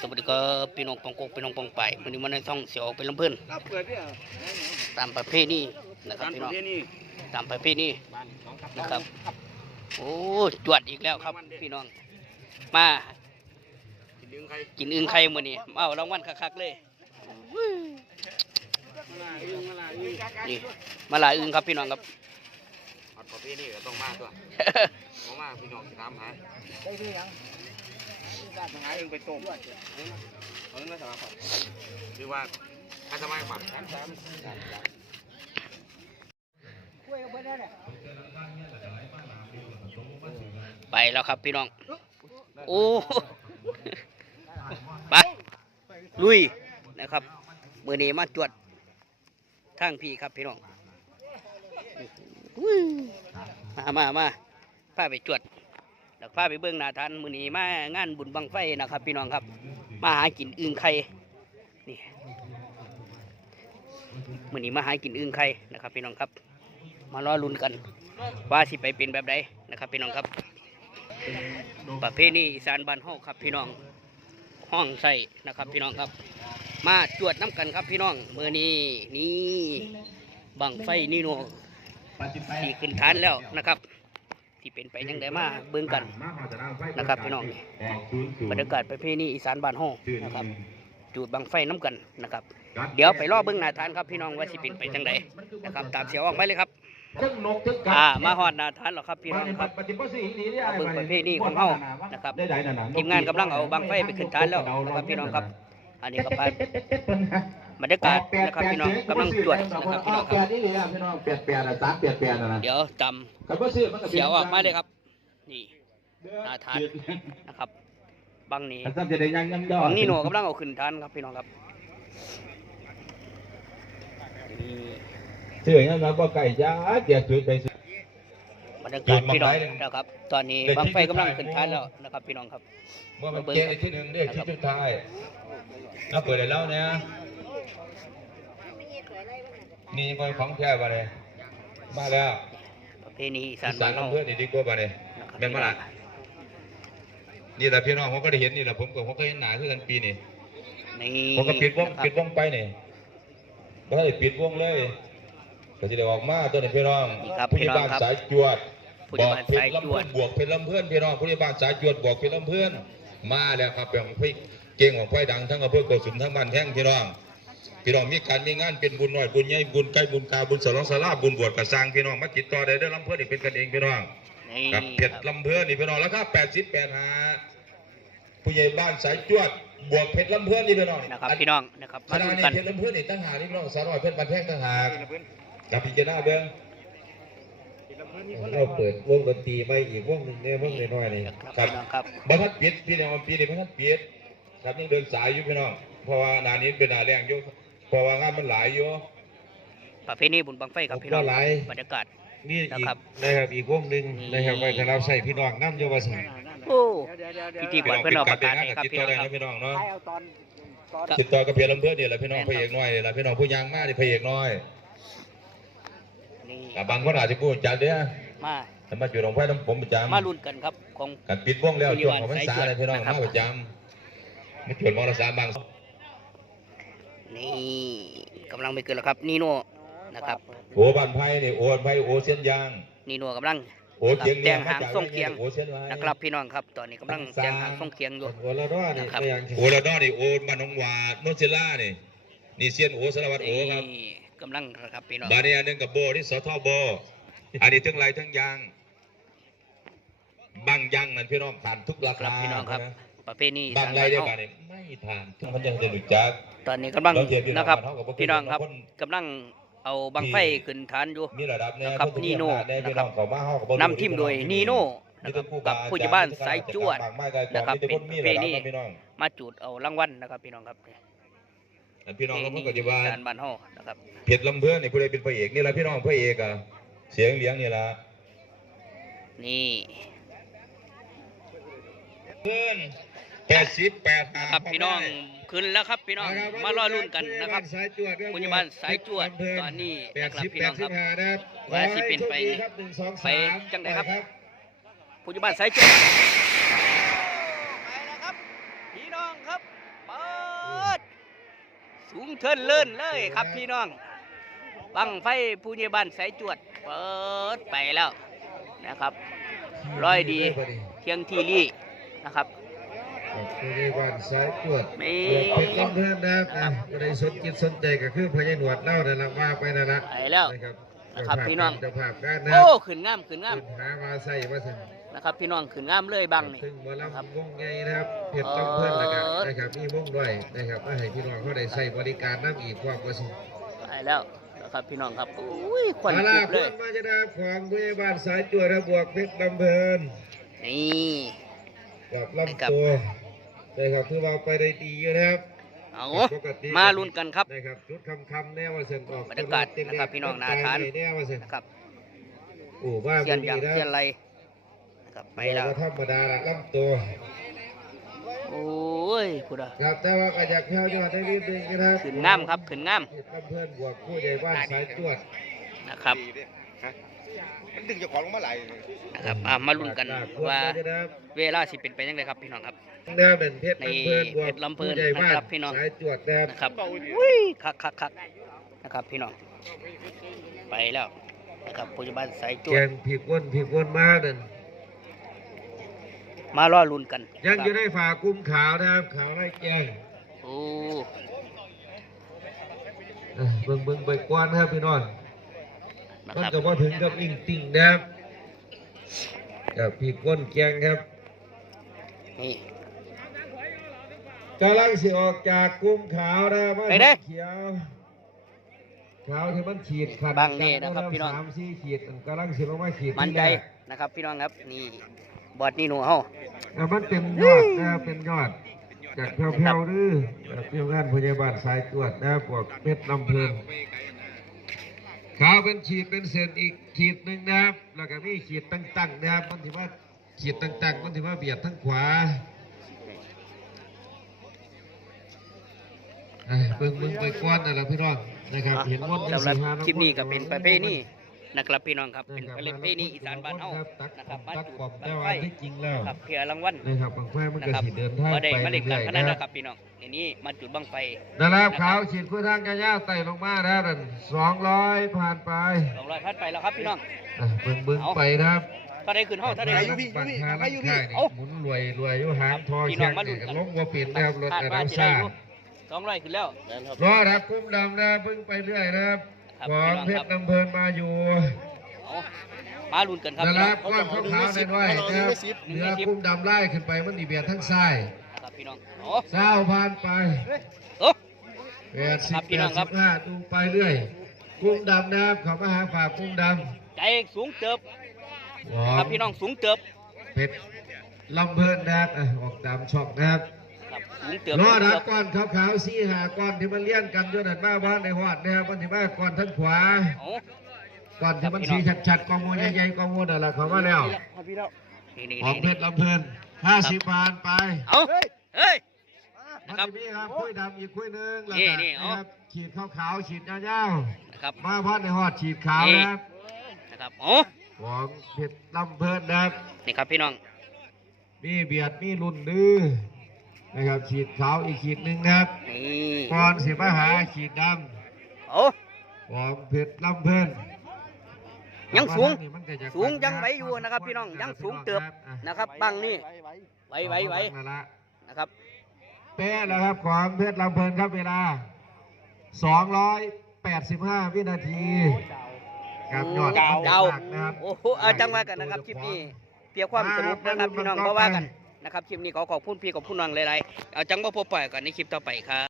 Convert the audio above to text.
สวัสดีครับพี่น้องปองโกกพี่น้องปองไปวันนี้มันในช่องเสียวเป็นลำเพื่อนรับเปิดเนี่ยตามประเพณีนะครับพี่น้องนี่ตามประเพณีบ้านของครับนะครับโอ้จวดอีกแล้วครับพี่น้อง มากินดึงใครกินอึ่งไข่มื้อนี้มาเอารางวัลคักๆเลยมาลาอึ้งมาลาอึ้งนี่มาลาอึ่งครับพี่น้องครับอัดประเภทนี้ก็ต้องมาตัวต้องมาพี่น้องสิถามหาได้ที่ยังได้ทางไหนหาอึ้งไปต้มเอาเงินมาสมัครคือว่าถ้าสมัครบัตรสามได้เนี่ยไปแล้วครับพี่น้อง โอ้ ไป ลุยนะครับมือนี้มาจวดทางพี่ครับพี่น้อง มามามาพาไปจวด แล้วพาไปเบื้องหน้าทันมือนี้มางานบุญบังไฟนะครับ พี่น้องครับ มาหากินอึ่งไข่นี่มือนี้มาหากินอึ่งไข่นะครับ พี่น้องครับ มารอลุ้นกัน ว่าสิไปเป็นแบบใดนะครับ พี่น้องครับ ประเพณีอีสานบ้านเฮาครับ พี่น้องห้องใส่นะครับ พี่น้องครับ มาจวดน้ำกันครับพี่น้องมือนี้นี่บังไฟนี่โนที่ขึ้นฐานแล้วนะครับ ที่เป็นไปยังไงมาเบิ่งกันนะครับพี่น้องนี่บรรยากาศประเพณีอีสานบ้านเฮานะครับจูดบังไฟน้ำกันนะครับ เดี๋ยวไปรอเบิ่งหน้าฐานครับพี่น้องว่าสิเป็นไปจังไดนะครับ ตามเสียงออกไปเลยครับทั้งกทั้งกัอ่ามาฮอดนาฐานแล้วครับพี่น้องครับปฏิบัติสิ่งนี้เอาเบิ่งประเพณีของเฮานะครับทีมงานกำลังเอาบังไฟไปขึ้นฐานแล้วนะครับพี่น้องครับ อันนี้ก็ไป บรรยากาศนะครับพี่น้องกำลังจวดนะครับพี่น้องคแปรับดนี่เลยพี่น้องแปดแปดอะสามแปดแปดอะนะเดี๋ยวจกับว่าซื้อมันำเสียวออกมาเลยครับ นี่หน้าฐานนะครับบังนี้อันซ้ำจะได้ยังยังย่อบังนี่โหนกำลังเอาขึ้นฐานครับพี่น้องครับนี่ซื้อยังนะก็ไก่จ้าเดี๋ยวซื้อไปซื้อบรรยากาศพี่น้องนะครับ ตอนนี้บังไฟกำลังขึ้นฐานแล้วนะครับพี่น้องครับว่ามันเกณฑ์ที่หนึ่งเรียกที่สุดท้ายเอาเปิดได้แล้วเนี่ย นี่ก็ของแท้มาเลยมาแล้วประเพณีอีสาอีนสาบ้านนเราน้ำเพื่อนนี่ดีกว่ามาเลยนะครับแม่นบ่ล่ะนี่แหละพี่น้องผมก็ได้เห็นนี่แหละผมก็ผมก็เห็นหนาคือกันปีนี่นี่ผมก็ปิดวงนะครับปิดวงไปนี่ก็ได้ปิดวงเลยก็จะได้ออกมาตัวนี้พี่น้องนี่ครับผู้พี่ใหญ่น้องบ้านครับสายจวดผู้บใหญ่อกบ้านเพชสายรลำจวเพื่อดนบวกเพชรลำเพื่อนพี่น้องผู้ใหญ่บ้านสายจวดบวกเพชรลำเพื่อนมาแล้วครับเป็นพี่เก่งของไฟดังทั้งอำเภอโกสุมทั้งบ้านแท่งพี่น้อง พี่น้องมีการมีงานเป็นบุญหน่อยบุญใหญ่บุญไกลบุญกาบุญสลองสลาบุญบวชกระสังพี่น้องมาติดต่อได้เด้อลำเพื่อนนี่เป็นกันเองพี่น้องนี่ครับเพชรลำเพื่อนนี่พี่น้องแล้วก็แปดสิบแปดหาผู้ใหญ่บ้านสายจวดบวกเพชรลำเพื่อนนี่พี่น้องนะครับพี่น้องนะครับขมาณะดูนี้กันเพชรลำเพื่อนนี่ตั้งหากนี่พี่น้องสาวน้อยเพชรบ้านแท่งตั้งหากกับพิจารณาเบื้องเราเปิดวงดนตรีไปอีกวงหนึ่งเนี่ยวงน้อยๆนี่ครับครับพี่น้องครับบัทัดปิดพี่น้องปีนี้บัทัดปิดครับยังเดินสายอยู่พี่น้อง เพราะว่าหนานี้เป็นหนาแรงอยู่เพราะว่างานมันหลายอยู่ประเพณีบุญบังไฟครับพี่น้องก็หลายบรรยากาศนี่อีกนะครับนะครับอีกวงหนึ่งนะครับนี่ไว้ถ้าเราใส่พี่น้องน้ำเยาวชนโอ้เดี๋ยวเดี๋ยวเดี๋ยวพิธีก่อนเพิ่นเอาประกาศให้ครับติดพี่ต่น้อองได้ครับนะพี่น้องเนาะให้เอาตอนตอนติดต่อกับเพียรลำเพื่อนนี่แหละพี่น้องพระเอกน้อยนี่แหละพี่น้องผู้ยังมากนี่พระเอกน้อยนี่กับบางคนอาจจะพูดจัดเด้อมาแต่มาอยู่หลวงพ่อน้ำผมประจำมาลุ้นกันครับของกันปิดวงแล้วคุณนิช่ววังฒน์ของพรรษาสายจวดเลยพี่น้องนะครับมาประจำมาจวดมอรสามบาง นี่กำลังไปเกิดแล้วครับนีโน่นะครับโอ้บันไพ่นี่โอ้บันไพ่โอ้เส้นยางนีโน่กำลังโอ้เคียงแต่งหางทรงเคียงโอ้เส้นไว้นะครับพี่น้องครับ ตอนนี้กำลังแต่งหางทรงเคียงอยู่โอ้ละด้อนี่นะครับไม่ยังโอ้ละด้อนี่โอ้บ้านหนองหวาดโนนเซล่านี่นี่เซียนโอ้สารวัตรโอ้นี่ครับกำลังนะครับพี่น้องบานี้อันหนึงกับโบนี่สทบอันนี้ทั้งไรทั้งยางบางยางนั่นพี่น้องผ่านทุกราครัคาบพี่น้องครับนะ ประเพณีบางไรสเดียวบ้กันนนี่ไม่ผ่านทุกคนยังจะรู้จักตอนนี้กำลังเราเทียบพี่น้องนะครับเท่ากับพวกพี่น้องครับคนกำลังเอาบังไฟขึ้นฐานอยู่มีระดับแน่นะครับพวกนีโน่แน่พี่นะครับองเขามาเฮากับนำทีมโดยนีโน่นะครับกับผู้ใหญ่บ้านสายจวดนะครับเป็นประเพณีพี่น้องมาจุดเอารางวัลนะครับ พี่น้องครับพี่น้องก็พูดกับที่ว่าการบ้านเฮานะครับเพชรลำเพื่อนนี่ผู้ใดเป็นพระเอกนี่แหละพี่น้องพระเอกอะเสียงเลี้ยงนี่ละนี่เพื่อน แปดสิบแปดครับพี่น้องขึ้นแล้วครับพี่น้องมารอรุ่นกันนะครับสายจวดผู้ใหญ่บ้านสายจวดตอนนี้แปนะดครับสิบพี่แปน้อดงสิครับบห้านะครับว่าสิเป็นไปขอให้โชคดีครับหนึ่งสองไปสามจังใดครับไปผู้ใหญ่บ้านสายจวดไปแล้วครับพี่น้ององครับเปิดสูงเทินเลื่นเลยครับพี่น้องบังไฟผู้ใหญ่บ้านสายจวดเปิดไปแล้วนะครับร้อยดีเที่ยงทีรี่นะครับ ผู้ใหญ่บ้านสายตรวจมีเป็นต้นเพื่อนนะครับอะก็ได้สนจิตสนใจก็คือพญาหนวดเล่านั่นละว่าไปนั่นละไปแล้วนะครับนะครับพี่น้องเจ้าภาพงานนะโอ้ขึ้นงามขึ้นงามขึ้นหามาใส่ว่าสินะครับพี่น้องขึ้นงามเลยบังนี่ถึงหมอครับลำวงใหญ่นะครับเพชรต้องเพื่อนนะครับเออนะครับมีวงด้วยนะครับมาให้พี่น้องเขาได้ใส่บริการน้ำอีกความว่าสิไปแล้วนะครับพี่น้องครับอุ้ยควันมาจุลาบคเลยนมาจะได้ของผู้ใหญ่บ้านสายตรวจนะบวกเพชรลำเพลินนี่กับลำตัว นะครับคือว่าไปได้ดีอยู่นะครับเอาปกติมาลุ้นกันครับนะครับชุดคำคำๆแน่ว่าเส้นออกบรรยากาศนะครับพี่น้องนาทานแน่ว่าเส้นนะครับโอ้ว่าเทียมันนอย่างดีนะเทียนไรนะครับไปแล้วเราก็ธรรมดาละลำตัวโอ้ยพุดาครับแต่ว่าก็อยากเที่ยวยอดได้นิดนึงนะครับขึ้นงามครับขึ้นงามเฮ็ดกับเพื่อนบวกผู้ใหญ่บ้านสายตรวจนะครับ มันดึงเจ้าของลงมาไหลายนะครับอะมาลุ้นกันว่าจะได้เวลาสิเป็นไปยังไงครับพี่น้องครับ หน้าเป็นเพชรในลำเพลินบวกเพชรลำเพลินผู้ใหญ่บ้านนะครับพี่น้อง สายตรวจนะครับนะครับอุ้ยคักคักคักนะครับพี่น้องไปแล้วนะครับปัจจุบันสายจวแกดงผิกวนผิกวนมานั่นมารอลุ้นกันยังครับอยู่ในฝากุ้มขาวนะครับขาวไล่แกงโอ้ อะเบิ่งเบิ่งไปกวนนะครับพี่น้อง นะมันครับ ก็พอถึงกับอิงติ่งนะครับกับผิกวนแกงครับนี่ กำลังสิออกจากกุ้มขาวนะมาไปเด้เขียวขาวที่มันขีดขัดบางนี่นะครับพี่น้อง สามสี่ขีดกำลังสิลงมาขีดมันใจที่แรกนะครับพี่น้องครับนี่บอดนี่หนูเฮา อะมันเป็นยอดนะครับเป็นยอด จากแผ่วๆดื้อจากเพียวงานพยาบาลสายตรวจนะพวกเพชรลำเพลิน ขาวเป็นขีดเป็นเศษอีกขีดหนึ่งนะครับ แล้วก็มีขีดตั้งๆนะครับมันถือว่าขีดตั้งๆมันถือว่าเบียดทั้งขวาอะเบิ่งเบิ่งไปก้อนนั่นแหละพี่น้องนะครับ เห็นว่าคลิปนี้ก็เป็นประเภทนี้ะครับพี่น้องครับนะเป็นครับประเพณีอีสานบ้านเฮาตักนะครับมาตักจุดปอมบัแต่งไฟว่าที่จริงแล้วครับเพื่อรางวัลนะครับบางไฟมันนะก็ครับสิเดินทางบ่ได้ไปมาเล่นกัเรื่นอยขๆนาดนะนะคครับรับพี่น้องในนี้มาจุดบังไฟนะครับขาวฉีดพื้นทางกระยาไต่ลงมาแล้วนั่นสองร้อยผ่านไปสองร้อยพันไปแล้วครับพี่น้องอะเบิ่งเบิ่งเอาไปนะครับถ้าได้ขึ้นเฮาถ้าได้ไปขึ้นปันหาลังค่ายนี่เอาหมุนรวยรวยอยู่หางทอพี่น้แข้องงมาลุ้นี่นก็กันลงว่าปิดนะครับรถคาดกระว่าดังจะได้ซ่าอยู่สองร้อยขึ้นแล้วรอรับคุ้มดำนะเพิ่งไปเรื่อยนะครับ ครับของพี่เพน้องครับชรลำเพลินมาอยู่เอามาลุ้นกันครับนะพี่คน้รัอบงก้อนขาวๆน้อยๆนะครับเหนือคุ้มดำไล่ขึ้นไปมันดีเบียดทั้งซ้ายนะครับพี่น้องโอ้เศร้าผ่านไปโอ้ แปดสิครับบพี่แปน้อดงครัสิบ บห้าดูไปเรื่อย กุ้งดำนะครับเขามาหาฝากกุ้งดใจสูงเติบำหอครับมพี่น้องสูงเติบ เพชรลำเพลินนะครับอะออกตามช่องนะครับ ครับสูงเติบรอสูงดัเติบบก้อนขาวๆสี่หาก้อนที่มันเลี้ยงกันจนหันมาบ้านในหอดนะครับมันที่มาก้อนทั้งขวาโอ้ก้อนที่มันสีชัดๆกองมูใหญ่ๆกองมูนั่นแหละเขามาแล้วนี่นี่ของเพนี่ชรลำเพลินห้าสิบผ่านไปเอาเฮ้ยมันครับจะมีครับคุยดำอีกคุยหนึงแล้วนี่ก็นี่นะเอาครับขีดขาวๆขีดยาวนะครับๆมาบ้านในหอดขีดขาวนี่นะครับนะครับโอ้ของเพชรลำเพลินนะครับนี่ครับพี่น้องมีเบียดมีรุ่นดื้อ นะครับขีดขาวอีกขีดหนึ่งนะครับนี่ก่อนสิมาหาขีดดโอ้ำของเพชรลำเพลินยังสูง มันก็จะสูงยังไหวอยู่นะครับพี่น้องยังสูงเติบ นะครับ บังนี่ไหวไหวไหวนั่นละนะครับ เป๊ะแล้วครับของเพชรลำเพลินครับเวลา 285 วินาทีกับยอดดาวดาวนะครับ โอ้โหเอาจังว่ากันนะครับคลิปนี้เพียงความสนุกนะครับพี่น้องเพราะว่ากัน นะครับคลิปนี้ขอขอบคุณพี่ขอบคุณน้องหลายๆเอาจังว่พบปะกันในคลิปต่อไปครับ